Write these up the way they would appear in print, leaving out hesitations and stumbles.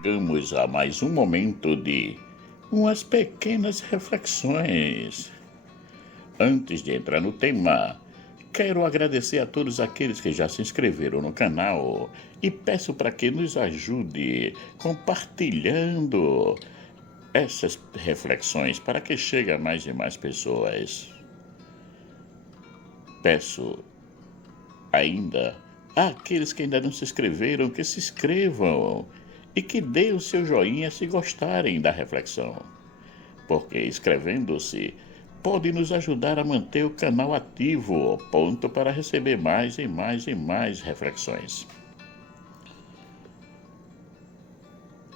Chegamos a mais um momento de umas pequenas reflexões. Antes de entrar no tema, quero agradecer a todos aqueles que já se inscreveram no canal e peço para que nos ajude compartilhando essas reflexões para que chegue a mais e mais pessoas. Peço ainda àqueles que ainda não se inscreveram que se inscrevam e que deem o seu joinha se gostarem da reflexão, porque inscrevendo-se pode nos ajudar a manter o canal ativo, ao ponto para receber mais e mais e mais reflexões.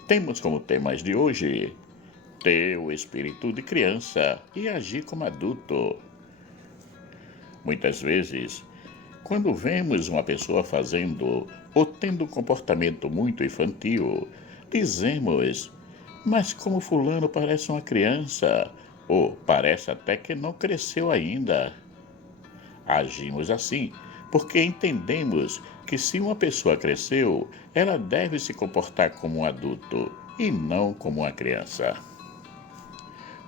Temos como temas de hoje ter o espírito de criança e agir como adulto. Muitas vezes, quando vemos uma pessoa fazendo ou tendo um comportamento muito infantil, dizemos: mas como fulano parece uma criança, ou parece até que não cresceu ainda. Agimos assim porque entendemos que se uma pessoa cresceu, ela deve se comportar como um adulto e não como uma criança.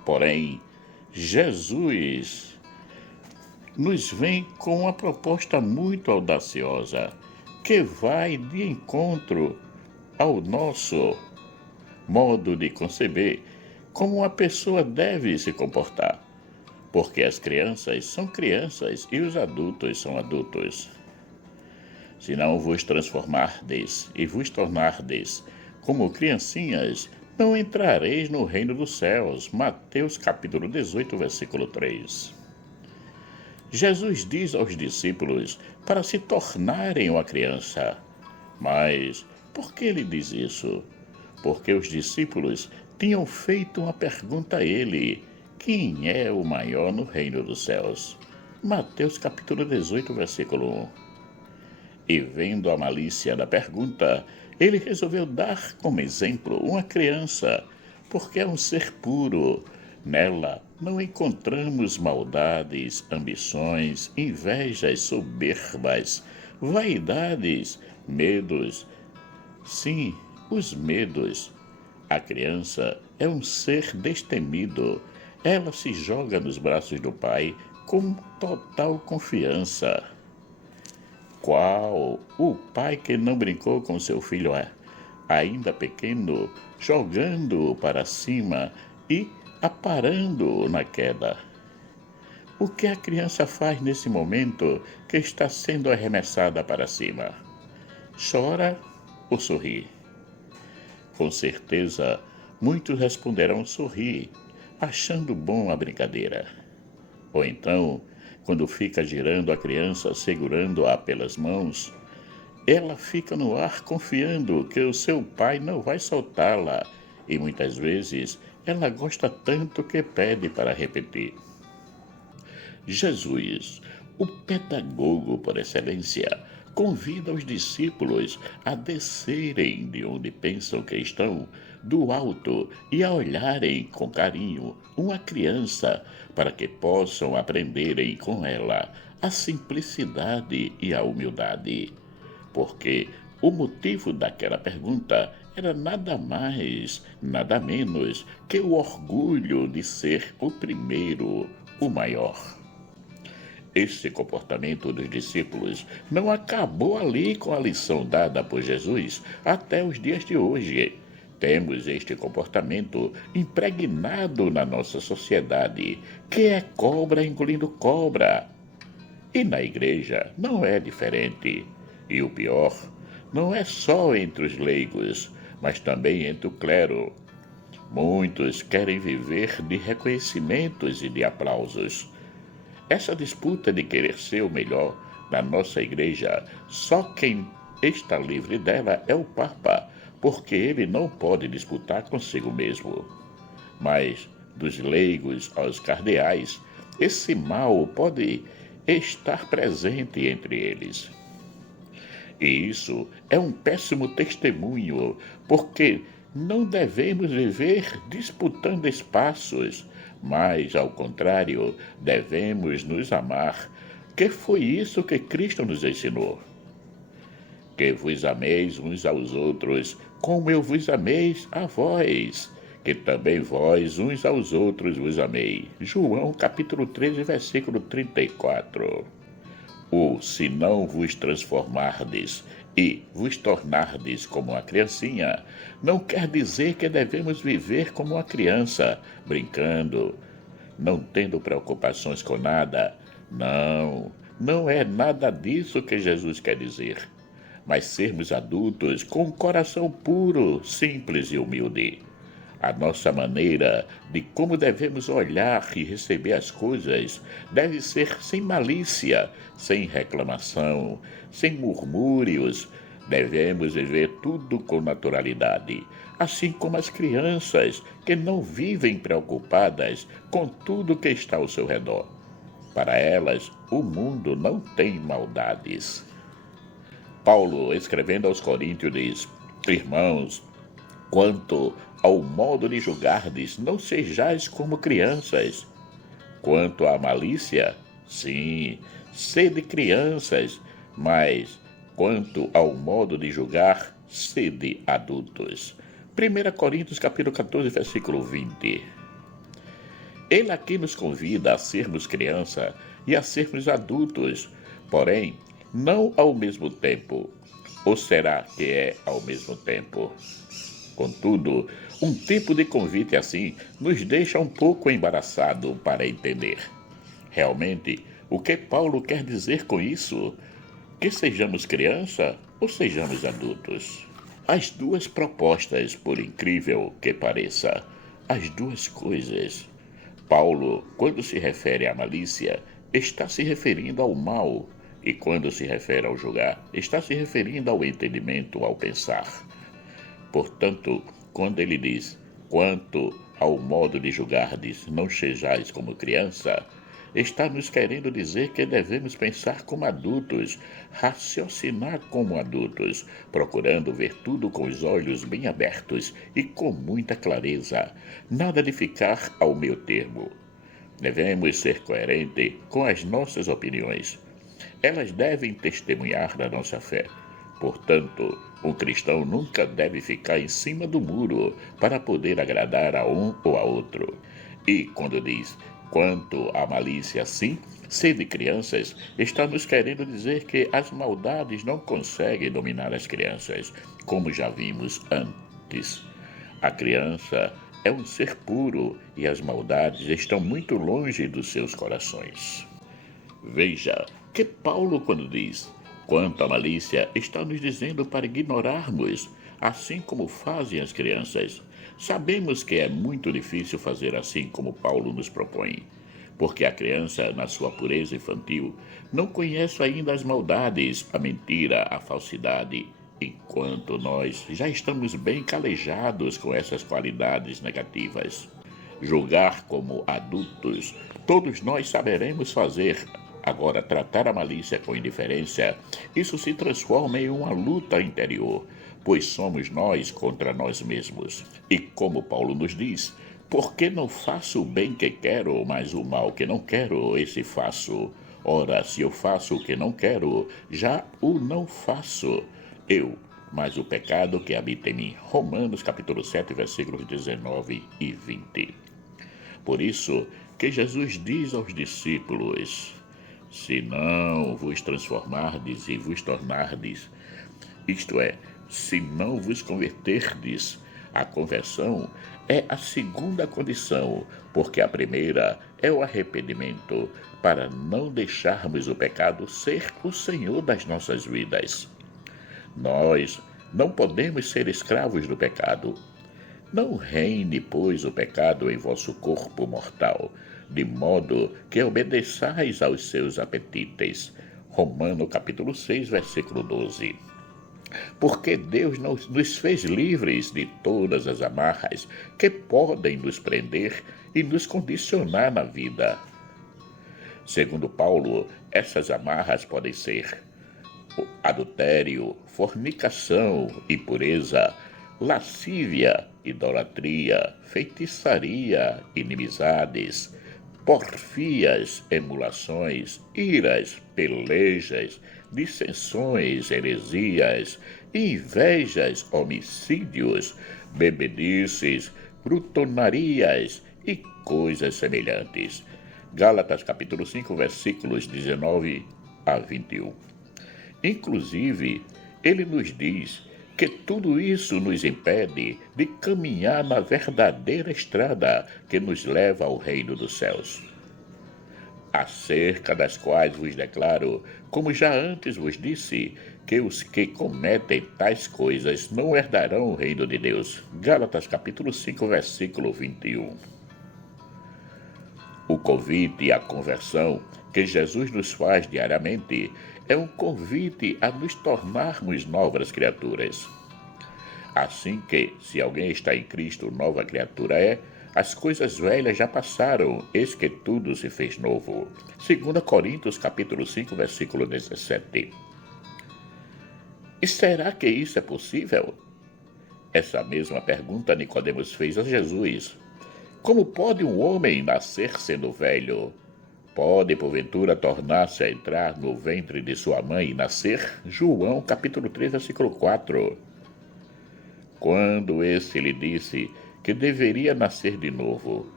Porém, Jesus nos vem com uma proposta muito audaciosa, que vai de encontro ao nosso modo de conceber como uma pessoa deve se comportar, porque as crianças são crianças e os adultos são adultos. Se não vos transformardes e vos tornardes como criancinhas, não entrareis no reino dos céus. Mateus capítulo 18, versículo 3. Jesus diz aos discípulos para se tornarem uma criança. Mas por que ele diz isso? Porque os discípulos tinham feito uma pergunta a ele: quem é o maior no reino dos céus? Mateus capítulo 18, versículo 1. E vendo a malícia da pergunta, ele resolveu dar como exemplo uma criança, porque é um ser puro. Nela não encontramos maldades, ambições, invejas, soberbas, vaidades, medos. Sim, os medos. A criança é um ser destemido. Ela se joga nos braços do pai com total confiança. Qual o pai que não brincou com seu filho ainda pequeno, jogando-o para cima e aparando-o na queda? O que a criança faz nesse momento que está sendo arremessada para cima? Chora ou sorri? Com certeza, muitos responderão sorrir, achando bom a brincadeira. Ou então, quando fica girando a criança, segurando-a pelas mãos, ela fica no ar confiando que o seu pai não vai soltá-la, e muitas vezes ela gosta tanto que pede para repetir. Jesus, o pedagogo por excelência, convida os discípulos a descerem de onde pensam que estão, do alto, e a olharem com carinho uma criança, para que possam aprenderem com ela a simplicidade e a humildade. Porque o motivo daquela pergunta era nada mais, nada menos que o orgulho de ser o primeiro, o maior. Esse comportamento dos discípulos não acabou ali com a lição dada por Jesus até os dias de hoje. Temos este comportamento impregnado na nossa sociedade, que é cobra engolindo cobra. E na igreja não é diferente. E o pior, não é só entre os leigos, mas também entre o clero. Muitos querem viver de reconhecimentos e de aplausos. Essa disputa de querer ser o melhor na nossa igreja, só quem está livre dela é o Papa, porque ele não pode disputar consigo mesmo. Mas, dos leigos aos cardeais, esse mal pode estar presente entre eles. E isso é um péssimo testemunho, porque não devemos viver disputando espaços, mas, ao contrário, devemos nos amar, que foi isso que Cristo nos ensinou. Que vos ameis uns aos outros, como eu vos amei a vós, que também vós uns aos outros vos amei. João capítulo 13, versículo 34. O se não vos transformardes e vos tornardes como uma criancinha, não quer dizer que devemos viver como uma criança, brincando, não tendo preocupações com nada. Não, não é nada disso que Jesus quer dizer. Mas sermos adultos com um coração puro, simples e humilde. A nossa maneira de como devemos olhar e receber as coisas deve ser sem malícia, sem reclamação, sem murmúrios. Devemos viver tudo com naturalidade, assim como as crianças que não vivem preocupadas com tudo que está ao seu redor. Para elas, o mundo não tem maldades. Paulo, escrevendo aos Coríntios, diz: Irmãos, quanto ao modo de julgardes, não sejais como crianças. Quanto à malícia, sim, sede crianças, mas quanto ao modo de julgar, sede adultos. 1 capítulo 14, versículo 20. Ele aqui nos convida a sermos criança e a sermos adultos, porém, não ao mesmo tempo. Ou será que é ao mesmo tempo? Contudo, um tipo de convite assim nos deixa um pouco embaraçado para entender. Realmente, o que Paulo quer dizer com isso? Que sejamos criança ou sejamos adultos? As duas propostas, por incrível que pareça, as duas coisas. Paulo, quando se refere à malícia, está se referindo ao mal, e quando se refere ao julgar, está se referindo ao entendimento, ao pensar. Portanto, quando ele diz, quanto ao modo de julgardes, não sejais como criança, está nos querendo dizer que devemos pensar como adultos, raciocinar como adultos, procurando ver tudo com os olhos bem abertos e com muita clareza, nada de ficar ao meio termo. Devemos ser coerentes com as nossas opiniões. Elas devem testemunhar da nossa fé. Portanto, um cristão nunca deve ficar em cima do muro para poder agradar a um ou a outro. E quando diz, quanto à malícia sim, sede crianças, está nos querendo dizer que as maldades não conseguem dominar as crianças, como já vimos antes. A criança é um ser puro e as maldades estão muito longe dos seus corações. Veja que Paulo, quando diz quanto à malícia, está nos dizendo para ignorarmos, assim como fazem as crianças. Sabemos que é muito difícil fazer assim como Paulo nos propõe, porque a criança, na sua pureza infantil, não conhece ainda as maldades, a mentira, a falsidade, enquanto nós já estamos bem calejados com essas qualidades negativas. Julgar como adultos, todos nós saberemos fazer. Agora, tratar a malícia com indiferença, isso se transforma em uma luta interior, pois somos nós contra nós mesmos. E como Paulo nos diz, porque não faço o bem que quero, mas o mal que não quero, esse faço. Ora, se eu faço o que não quero, já o não faço. Mas o pecado que habita em mim. Romanos capítulo 7, versículos 19 e 20. Por isso que Jesus diz aos discípulos, se não vos transformardes e vos tornardes, isto é, se não vos converterdes, a conversão é a segunda condição, porque a primeira é o arrependimento, para não deixarmos o pecado ser o Senhor das nossas vidas. Nós não podemos ser escravos do pecado. Não reine, pois, o pecado em vosso corpo mortal, de modo que obedeçais aos seus apetites. Romanos capítulo 6, versículo 12. Porque Deus nos fez livres de todas as amarras que podem nos prender e nos condicionar na vida. Segundo Paulo, essas amarras podem ser adultério, fornicação, impureza, lascívia, idolatria, feitiçaria, inimizades, porfias, emulações, iras, pelejas, dissensões, heresias, invejas, homicídios, bebedices, glutonarias e coisas semelhantes. Gálatas capítulo 5, versículos 19 a 21. Inclusive, ele nos diz que tudo isso nos impede de caminhar na verdadeira estrada que nos leva ao reino dos céus, acerca das quais vos declaro, como já antes vos disse, que os que cometem tais coisas não herdarão o reino de Deus. Gálatas capítulo 5, versículo 21. O convite à conversão que Jesus nos faz diariamente é um convite a nos tornarmos novas criaturas. Assim que, se alguém está em Cristo, nova criatura é, as coisas velhas já passaram, eis que tudo se fez novo. 2 Coríntios capítulo 5, versículo 17. E será que isso é possível? Essa mesma pergunta Nicodemos fez a Jesus. Como pode um homem nascer sendo velho? Pode, porventura, tornar-se a entrar no ventre de sua mãe e nascer? João, capítulo 3, versículo 4. Quando esse lhe disse que deveria nascer de novo.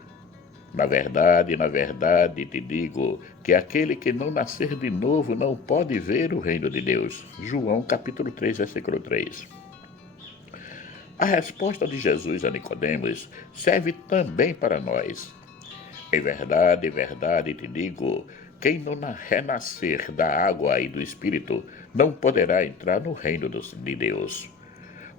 Na verdade, te digo que aquele que não nascer de novo não pode ver o reino de Deus. João, capítulo 3, versículo 3. A resposta de Jesus a Nicodemos serve também para nós. Em verdade, te digo, quem não renascer da água e do Espírito não poderá entrar no reino de Deus.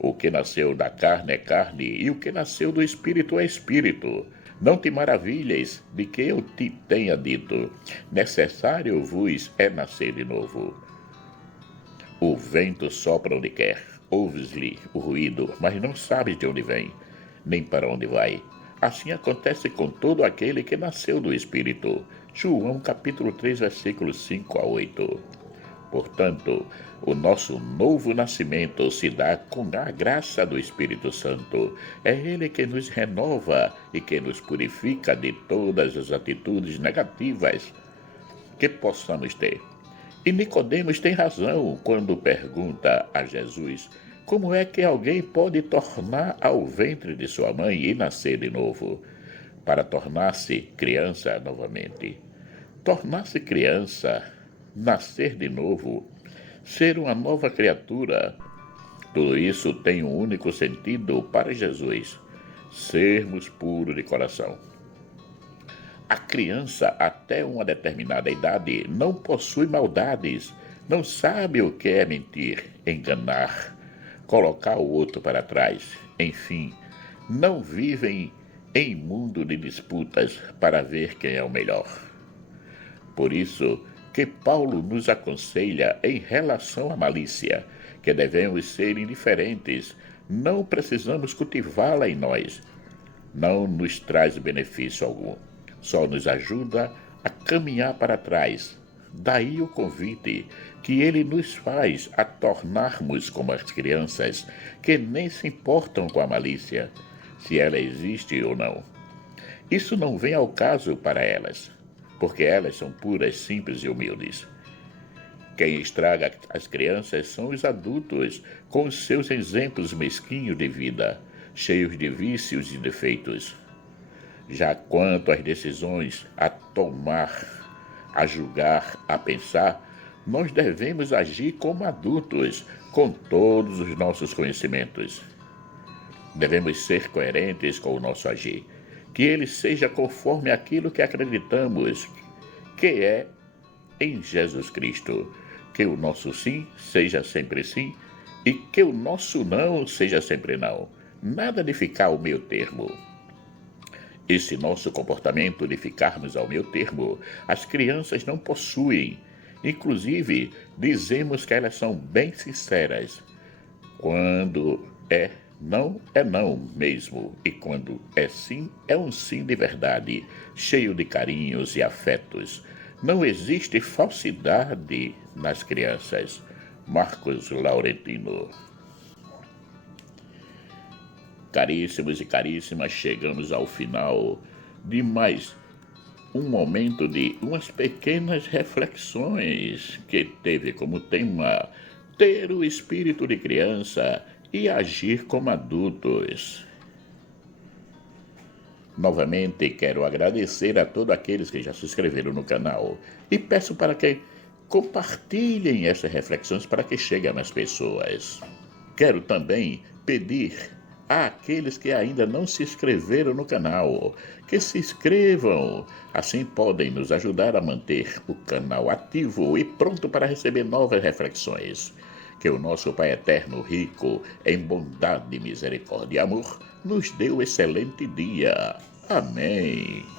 O que nasceu da carne é carne, e o que nasceu do Espírito é Espírito. Não te maravilhes de que eu te tenha dito, necessário vos é nascer de novo. O vento sopra onde quer, ouves-lhe o ruído, mas não sabes de onde vem, nem para onde vai. Assim acontece com todo aquele que nasceu do Espírito. João capítulo 3, versículos 5 a 8. Portanto, o nosso novo nascimento se dá com a graça do Espírito Santo. É Ele que nos renova e que nos purifica de todas as atitudes negativas que possamos ter. E Nicodemos tem razão quando pergunta a Jesus como é que alguém pode tornar ao ventre de sua mãe e nascer de novo, para tornar-se criança novamente. Tornar-se criança, nascer de novo, ser uma nova criatura, tudo isso tem um único sentido para Jesus: sermos puros de coração. A criança, até uma determinada idade, não possui maldades, não sabe o que é mentir, enganar, colocar o outro para trás. Enfim, não vivem em mundo de disputas para ver quem é o melhor. Por isso que Paulo nos aconselha em relação à malícia, que devemos ser indiferentes, não precisamos cultivá-la em nós. Não nos traz benefício algum. Só nos ajuda a caminhar para trás. Daí o convite que ele nos faz a tornarmos como as crianças, que nem se importam com a malícia, se ela existe ou não. Isso não vem ao caso para elas, porque elas são puras, simples e humildes. Quem estraga as crianças são os adultos, com os seus exemplos mesquinhos de vida, cheios de vícios e defeitos. Já quanto às decisões a tomar, a julgar, a pensar, nós devemos agir como adultos, com todos os nossos conhecimentos. Devemos ser coerentes com o nosso agir, que ele seja conforme aquilo que acreditamos, que é em Jesus Cristo. Que o nosso sim seja sempre sim e que o nosso não seja sempre não. Nada de ficar ao meio termo. Esse nosso comportamento de ficarmos ao meio termo, as crianças não possuem. Inclusive, dizemos que elas são bem sinceras. Quando é não mesmo. E quando é um sim de verdade, cheio de carinhos e afetos. Não existe falsidade nas crianças. Marcos Laurentino. Caríssimos e caríssimas, chegamos ao final de mais um momento de umas pequenas reflexões que teve como tema ter o espírito de criança e agir como adultos. Novamente, quero agradecer a todos aqueles que já se inscreveram no canal e peço para que compartilhem essas reflexões para que cheguem a mais pessoas. Quero também pedir àqueles que ainda não se inscreveram no canal que se inscrevam. Assim podem nos ajudar a manter o canal ativo e pronto para receber novas reflexões. Que o nosso Pai Eterno, rico em bondade, misericórdia e amor, nos dê um excelente dia. Amém.